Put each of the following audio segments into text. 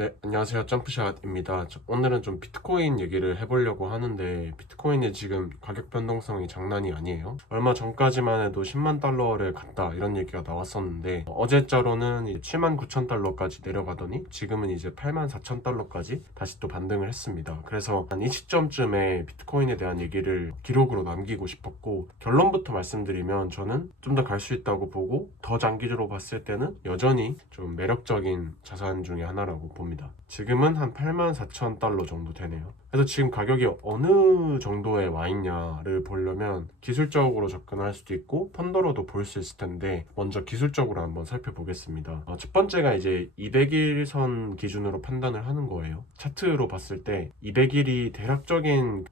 네, 안녕하세요. 점프샷입니다. 오늘은 좀 비트코인 얘기를 해보려고 하는데, 비트코인이 지금 가격 변동성이 장난이 아니에요. 얼마 전까지만 해도 10만 달러를 갔다 이런 얘기가 나왔었는데, 어제자로는 7만 9천 달러까지 내려가더니 지금은 이제 8만 4천 달러까지 다시 또 반등을 했습니다. 그래서 한 이 시점쯤에 비트코인에 대한 얘기를 기록으로 남기고 싶었고, 결론부터 말씀드리면 저는 좀 더 갈 수 있다고 보고, 더 장기적으로 봤을 때는 여전히 좀 매력적인 자산 중에 하나라고 봅니다. 지금은 한 8만 4천 달러 정도 되네요. 그래서 지금 가격이 어느 정도에 와 있냐를 보려면 기술적으로 접근할 수도 있고 펀더로도 볼 수 있을 텐데, 먼저 기술적으로 한번 살펴보겠습니다. 첫 번째가 이제 200일선 기준으로 판단을 하는 거예요. 차트로 봤을 때 200일이 대략적인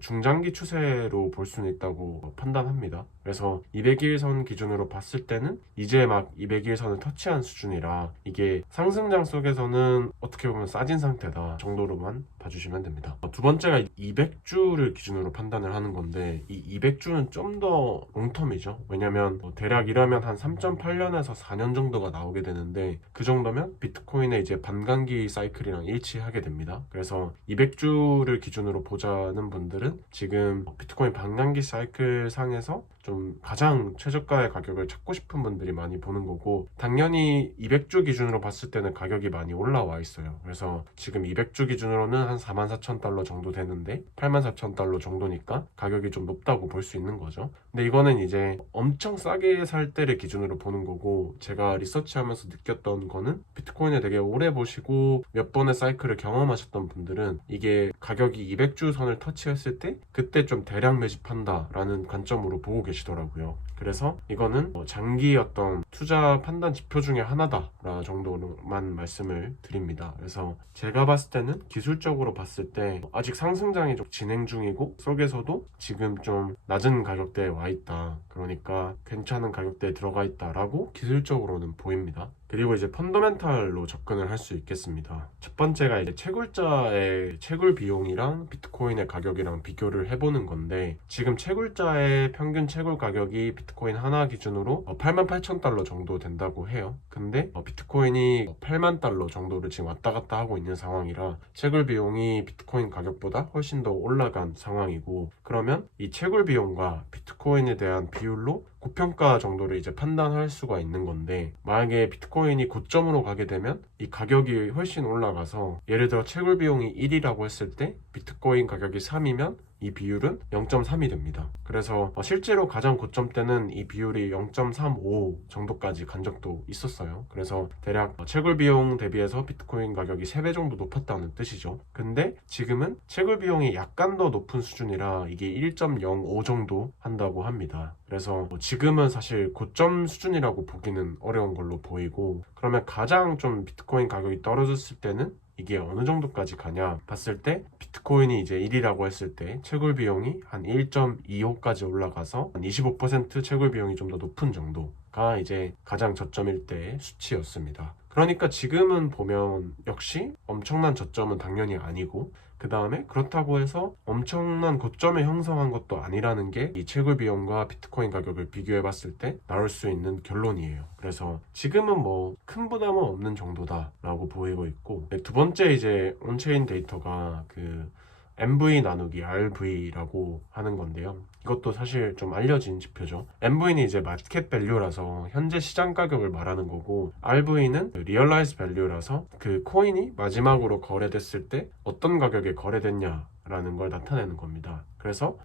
중장기 추세로 볼 수는 있다고 판단합니다. 그래서 200일선 기준으로 봤을 때는 이제 막 200일선을 터치한 수준이라 이게 상승장 속에서는 어떻게 보면 싸진 상태다 정도로만 봐주시면 됩니다. 두 번째가 200주를 기준으로 판단을 하는 건데, 이 200주는 좀 더 롱텀이죠. 왜냐면 대략 이러면 한 3.8년에서 4년 정도가 나오게 되는데, 그 정도면 비트코인의 이제 반감기 사이클이랑 일치하게 됩니다. 그래서 200주를 기준으로 보자는 분들은 지금 비트코인 반감기 사이클 상에서 좀 가장 최저가의 가격을 찾고 싶은 분들이 많이 보는 거고, 당연히 200주 기준으로 봤을 때는 가격이 많이 올라와 있어요. 그래서 지금 200주 기준으로는 한 44,000달러 정도 되는데 84,000달러 정도니까 가격이 좀 높다고 볼 수 있는 거죠. 근데 이거는 이제 엄청 싸게 살 때를 기준으로 보는 거고, 제가 리서치하면서 느꼈던 거는 비트코인을 되게 오래 보시고 몇 번의 사이클을 경험하셨던 분들은 이게 가격이 200주 선을 터치했을 때 그때 좀 대량 매집한다라는 관점으로 보고 계시더라고요. 그래서 이거는 장기 어떤 투자 판단 지표 중에 하나다 정도로만 말씀을 드립니다. 그래서 제가 봤을 때는 기술적으로 봤을 때 아직 상승장이 좀 진행 중이고 속에서도 지금 좀 낮은 가격대에 와 있다, 그러니까 괜찮은 가격대에 들어가 있다라고 기술적으로는 보입니다. 그리고 이제 펀더멘탈로 접근을 할 수 있겠습니다. 첫 번째가 이제 채굴자의 채굴 비용이랑 비트코인의 가격이랑 비교를 해보는 건데, 지금 채굴자의 평균 채굴 가격이 비트코인 하나 기준으로 88,000달러 정도 된다고 해요. 근데 비트코인이 8만 달러 정도를 지금 왔다 갔다 하고 있는 상황이라 채굴 비용이 비트코인 가격보다 훨씬 더 올라간 상황이고, 그러면 이 채굴 비용과 비트코인에 대한 비율로 고평가 정도를 이제 판단할 수가 있는 건데, 만약에 비트코인이 고점으로 가게 되면 이 가격이 훨씬 올라가서, 예를 들어 채굴 비용이 1이라고 했을 때 비트코인 가격이 3이면 이 비율은 0.3이 됩니다. 그래서 실제로 가장 고점 때는 이 비율이 0.35 정도까지 간 적도 있었어요. 그래서 대략 채굴 비용 대비해서 비트코인 가격이 3배 정도 높았다는 뜻이죠. 근데 지금은 채굴 비용이 약간 더 높은 수준이라 이게 1.05 정도 한다고 합니다. 그래서 지금은 사실 고점 수준이라고 보기는 어려운 걸로 보이고, 그러면 가장 좀 비트코인 가격이 떨어졌을 때는 이게 어느 정도까지 가냐 봤을 때, 비트코인이 이제 1이라고 했을 때 채굴 비용이 한 1.25까지 올라가서 한 25% 채굴 비용이 좀 더 높은 정도가 이제 가장 저점일 때의 수치였습니다. 그러니까 지금은 보면 역시 엄청난 저점은 당연히 아니고, 그 다음에 그렇다고 해서 엄청난 고점을 형성한 것도 아니라는 게 이 채굴 비용과 비트코인 가격을 비교해 봤을 때 나올 수 있는 결론이에요. 그래서 지금은 뭐 큰 부담은 없는 정도다라고 보이고 있고, 두 번째 이제 온체인 데이터가 그 MV 나누기 RV라고 하는 건데요. 이것도 사실 좀 알려진 지표죠. MV는 이제 마켓 밸류라서 현재 시장 가격을 말하는 거고, RV는 리얼라이즈 밸류라서 그 코인이 마지막으로 거래됐을 때 어떤 가격에 거래됐냐라는 걸 나타내는 겁니다. 그래서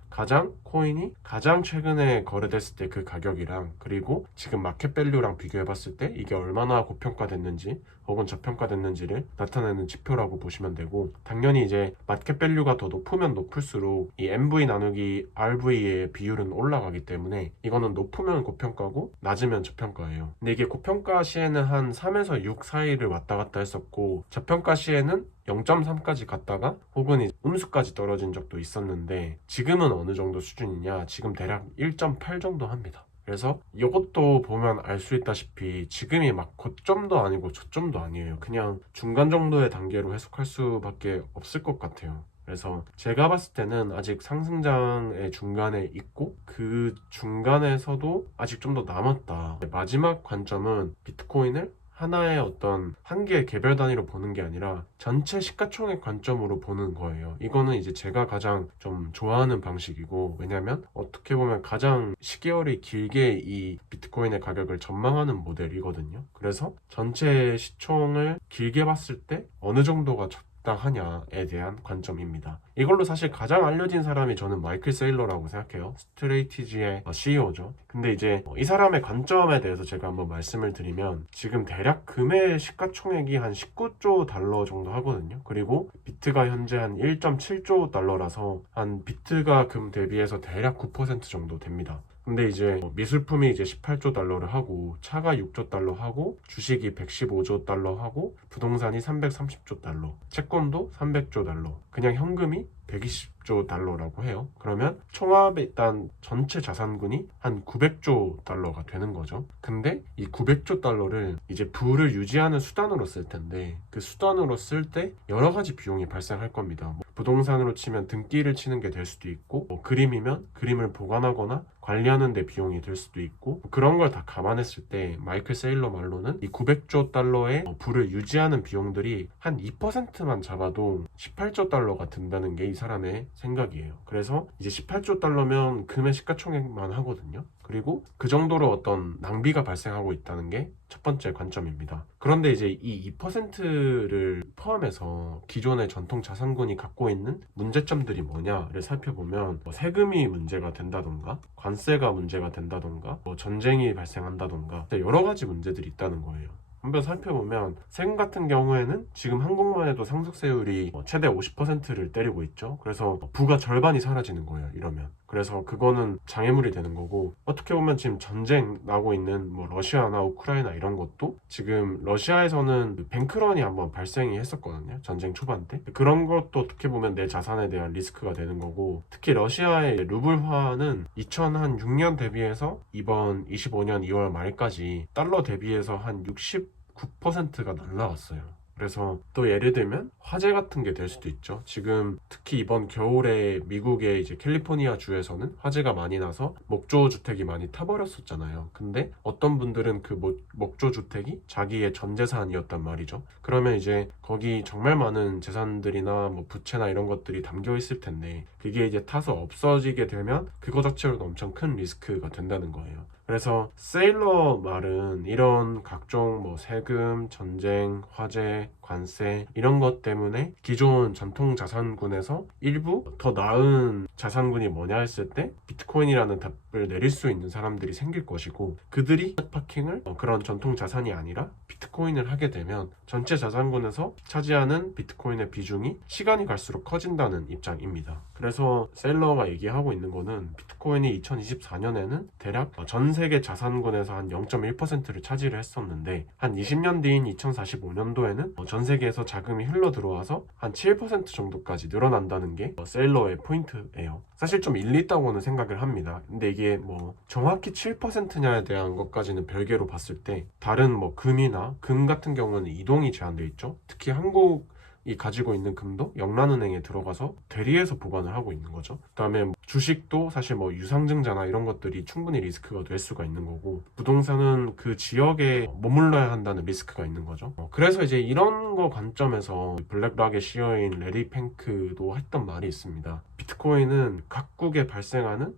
코인이 가장 최근에 거래됐을 때 그 가격이랑, 그리고 지금 마켓 밸류랑 비교해 봤을 때 이게 얼마나 고평가됐는지 혹은 저평가됐는지를 나타내는 지표라고 보시면 되고, 당연히 이제 마켓 밸류가 더 높으면 높을수록 이 MV 나누기 RV의 비율은 올라가기 때문에 이거는 높으면 고평가고 낮으면 저평가예요. 근데 이게 고평가 시에는 한 3에서 6 사이를 왔다 갔다 했었고, 저평가 시에는 0.3까지 갔다가 혹은 음수까지 떨어진 적도 있었는데, 지금은 어느 정도 수준이냐, 지금 대략 1.8 정도 합니다. 그래서 이것도 보면 알 수 있다시피 지금이 막 고점도 아니고 저점도 아니에요. 그냥 중간 정도의 단계로 해석할 수밖에 없을 것 같아요. 그래서 제가 봤을 때는 아직 상승장의 중간에 있고, 그 중간에서도 아직 좀 더 남았다. 마지막 관점은 비트코인을 하나의 어떤 한 개의 개별 단위로 보는 게 아니라 전체 시가총액 관점으로 보는 거예요. 이거는 이제 제가 가장 좀 좋아하는 방식이고, 왜냐면 어떻게 보면 가장 시계열이 길게 이 비트코인의 가격을 전망하는 모델이거든요. 그래서 전체 시총을 길게 봤을 때 어느 정도가 적당하냐에 대한 관점입니다. 이걸로 사실 가장 알려진 사람이 저는 마이클 세일러라고 생각해요. 스트레이티지의 CEO죠. 근데 이제 이 사람의 관점에 대해서 제가 한번 말씀을 드리면, 지금 대략 금의 시가총액이 한 19조 달러 정도 하거든요. 그리고 비트가 현재 한 1.7조 달러라서 한 비트가 금 대비해서 대략 9% 정도 됩니다. 근데 이제 미술품이 이제 18조 달러를 하고, 차가 6조 달러 하고, 주식이 115조 달러 하고, 부동산이 330조 달러, 채권도 300조 달러, 그냥 현금이 120조 달러라고 해요. 그러면 총합에 일단 전체 자산군이 한 900조 달러가 되는 거죠. 근데 이 900조 달러를 이제 부를 유지하는 수단으로 쓸 텐데, 그 수단으로 쓸 때 여러 가지 비용이 발생할 겁니다. 뭐 부동산으로 치면 등기를 치는 게 될 수도 있고, 뭐 그림이면 그림을 보관하거나 관리하는 데 비용이 들 수도 있고, 그런 걸 다 감안했을 때 마이클 세일러 말로는 이 900조 달러의 부를 유지하는 비용들이 한 2%만 잡아도 18조 달러가 든다는 게 이 사람의 생각이에요. 그래서 이제 18조 달러면 금의 시가총액만 하거든요. 그리고 그 정도로 어떤 낭비가 발생하고 있다는 게 첫 번째 관점입니다. 그런데 이제 이 2%를 포함해서 기존의 전통 자산군이 갖고 있는 문제점들이 뭐냐를 살펴보면, 세금이 문제가 된다던가, 관세가 문제가 된다던가, 전쟁이 발생한다던가, 여러 가지 문제들이 있다는 거예요. 한번 살펴보면 세금 같은 경우에는 지금 한국만 해도 상속세율이 최대 50%를 때리고 있죠. 그래서 부가 절반이 사라지는 거예요, 이러면. 그래서 그거는 장애물이 되는 거고, 어떻게 보면 지금 전쟁 나고 있는 뭐 러시아나 우크라이나 이런 것도 지금 러시아에서는 뱅크런이 한번 발생이 했었거든요, 전쟁 초반 때. 그런 것도 어떻게 보면 내 자산에 대한 리스크가 되는 거고, 특히 러시아의 루블화는 2006년 대비해서 이번 25년 2월 말까지 달러 대비해서 한 9%가 날라갔어요. 그래서 또 예를 들면 화재 같은 게 될 수도 있죠. 지금 특히 이번 겨울에 미국의 이제 캘리포니아 주에서는 화재가 많이 나서 목조 주택이 많이 타버렸었잖아요. 근데 어떤 분들은 그 목조 주택이 자기의 전 재산이었단 말이죠. 그러면 이제 거기 정말 많은 재산들이나 뭐 부채나 이런 것들이 담겨 있을 텐데, 그게 이제 타서 없어지게 되면 그거 자체로도 엄청 큰 리스크가 된다는 거예요. 그래서 세일러 말은 이런 각종 뭐 세금, 전쟁, 화재, 관세 이런 것 때문에 기존 전통 자산군에서 일부 더 나은 자산군이 뭐냐 했을 때 비트코인이라는 답을 내릴 수 있는 사람들이 생길 것이고, 그들이 파킹을 그런 전통 자산이 아니라 비트코인을 하게 되면 전체 자산군에서 차지하는 비트코인의 비중이 시간이 갈수록 커진다는 입장입니다. 그래서 셀러가 얘기하고 있는 거는, 비트코인이 2024년에는 대략 전 세계 자산군에서 한 0.1%를 차지를 했었는데, 한 20년 뒤인 2045년도에는 전 세계에서 자금이 흘러 들어와서 한 7% 정도까지 늘어난다는 게 셀러의 포인트예요. 사실 좀 일리 있다고는 생각을 합니다. 근데 이게 뭐 정확히 7%냐에 대한 것까지는 별개로 봤을 때, 다른 뭐 금이나 금 같은 경우는 이동이 제한되어 있죠. 특히 한국이 가지고 있는 금도 영란은행에 들어가서 대리해서 보관을 하고 있는 거죠. 그다음에 주식도 사실 뭐 유상증자나 이런 것들이 충분히 리스크가 될 수가 있는 거고, 부동산은 그 지역에 머물러야 한다는 리스크가 있는 거죠. 그래서 이제 이런 거 관점에서 블랙락의 CEO인 레리 팽크도 했던 말이 있습니다. 비트코인은 각국에 발생하는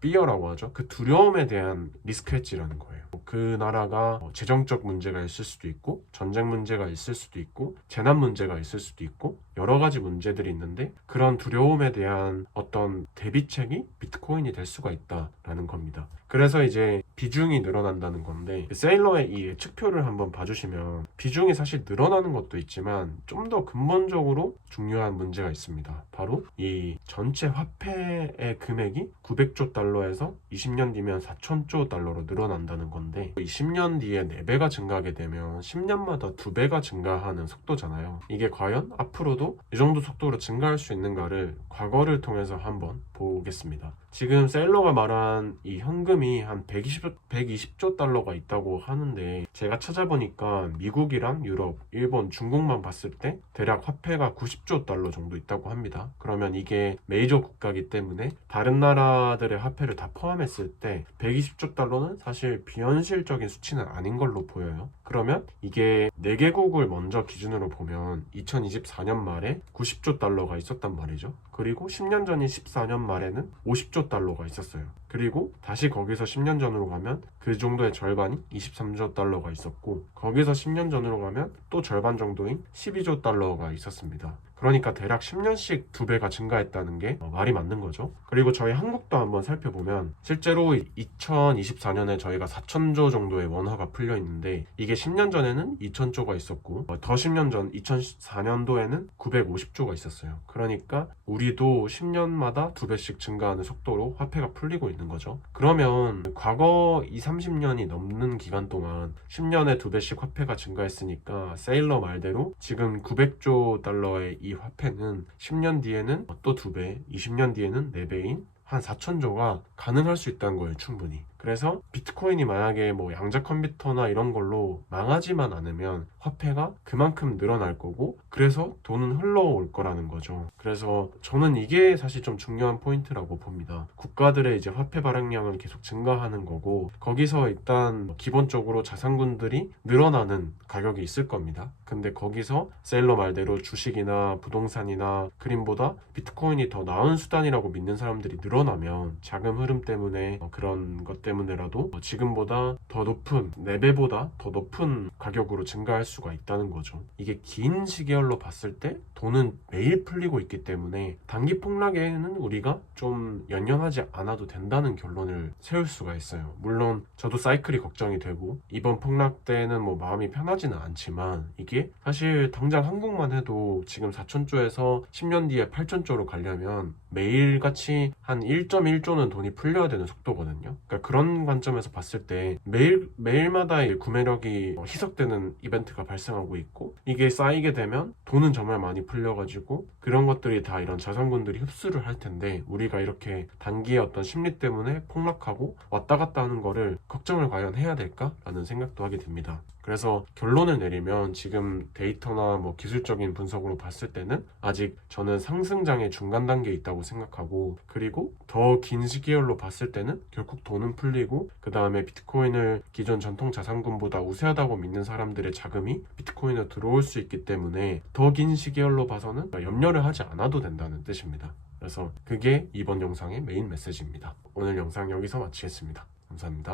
피어라고 하죠. 그 두려움에 대한 리스크 헤지라는 거예요. 그 나라가 재정적 문제가 있을 수도 있고, 전쟁 문제가 있을 수도 있고, 재난 문제가 있을 수도 있고, 여러 가지 문제들이 있는데, 그런 두려움에 대한 어떤 대비책이 비트코인이 될 수가 있다라는 겁니다. 그래서 이제 비중이 늘어난다는 건데, 세일러의 이 예측표를 한번 봐주시면 비중이 사실 늘어나는 것도 있지만 좀 더 근본적으로 중요한 문제가 있습니다. 바로 이 전체 화폐의 금액이 900조 달러에서 20년 뒤면 4천조 달러로 늘어난다는 건데, 20년 뒤에 4배가 증가하게 되면 10년마다 2배가 증가하는 속도잖아요. 이게 과연 앞으로도 이 정도 속도로 증가할 수 있는가를 과거를 통해서 한번 보겠습니다. 지금 셀러가 말한 이 현금이 한 120조 달러가 있다고 하는데, 제가 찾아보니까 미국이랑 유럽, 일본, 중국만 봤을 때 대략 화폐가 90조 달러 정도 있다고 합니다. 그러면 이게 메이저 국가이기 때문에 다른 나라들의 화폐를 다 포함했을 때 120조 달러는 사실 비현실적인 수치는 아닌 걸로 보여요. 그러면 이게 4개국을 먼저 기준으로 보면 2024년 말에 90조 달러가 있었단 말이죠. 그리고 10년 전인 14년 말에는 50조 달러가 있었어요. 그리고 다시 거기서 10년 전으로 가면 그 정도의 절반이 23조 달러가 있었고, 거기서 10년 전으로 가면 또 절반 정도인 12조 달러가 있었습니다. 그러니까 대략 10년씩 2배가 증가했다는 게 말이 맞는 거죠. 그리고 저희 한국도 한번 살펴보면 실제로 2024년에 저희가 4천조 정도의 원화가 풀려 있는데, 이게 10년 전에는 2천조가 있었고 더 10년 전 2004년도에는 950조가 있었어요. 그러니까 우리도 10년마다 2배씩 증가하는 속도로 화폐가 풀리고 있는 거죠. 그러면 과거 30년이 넘는 기간 동안 10년에 2배씩 화폐가 증가했으니까 세일러 말대로 지금 900조 달러의 이 화폐는 10년 뒤에는 또 2배, 20년 뒤에는 4배인 한 4천조가 가능할 수 있다는 거예요, 충분히. 그래서 비트코인이 만약에 뭐 양자 컴퓨터나 이런 걸로 망하지만 않으면 화폐가 그만큼 늘어날 거고, 그래서 돈은 흘러올 거라는 거죠. 그래서 저는 이게 사실 좀 중요한 포인트라고 봅니다. 국가들의 이제 화폐 발행량은 계속 증가하는 거고, 거기서 일단 기본적으로 자산군들이 늘어나는 가격이 있을 겁니다. 근데 거기서 셀러 말대로 주식이나 부동산이나 그림보다 비트코인이 더 나은 수단이라고 믿는 사람들이 늘어나면 자금 흐름 때문에 그런 것 때문에라도 지금보다 더 높은, 4배보다 더 높은 가격으로 증가할 수가 있다는 거죠. 이게 긴 시계열로 봤을 때 돈은 매일 풀리고 있기 때문에 단기 폭락에는 우리가 좀 연연하지 않아도 된다는 결론을 세울 수가 있어요. 물론 저도 사이클이 걱정이 되고 이번 폭락 때는 뭐 마음이 편하지는 않지만, 이게 사실 당장 한국만 해도 지금 4천조에서 10년 뒤에 8천조로 가려면 매일같이 한 1.1조는 돈이 풀려야 되는 속도거든요. 그러니까 그런 관점에서 봤을 때 매일마다 구매력이 희석되는 이벤트가 발생하고 있고, 이게 쌓이게 되면 돈은 정말 많이 풀려가지고 그런 것들이 다 이런 자산군들이 흡수를 할 텐데, 우리가 이렇게 단기의 어떤 심리 때문에 폭락하고 왔다 갔다 하는 거를 걱정을 과연 해야 될까라는 생각도 하게 됩니다. 그래서 결론을 내리면 지금 데이터나 뭐 기술적인 분석으로 봤을 때는 아직 저는 상승장의 중간 단계에 있다고 생각하고, 그리고 더 긴 시기열로 봤을 때는 결국 돈은 풀리고, 그 다음에 비트코인을 기존 전통 자산군보다 우세하다고 믿는 사람들의 자금이 비트코인에 들어올 수 있기 때문에 더 긴 시기열로 봐서는 염려를 하지 않아도 된다는 뜻입니다. 그래서 그게 이번 영상의 메인 메시지입니다. 오늘 영상 여기서 마치겠습니다. 감사합니다.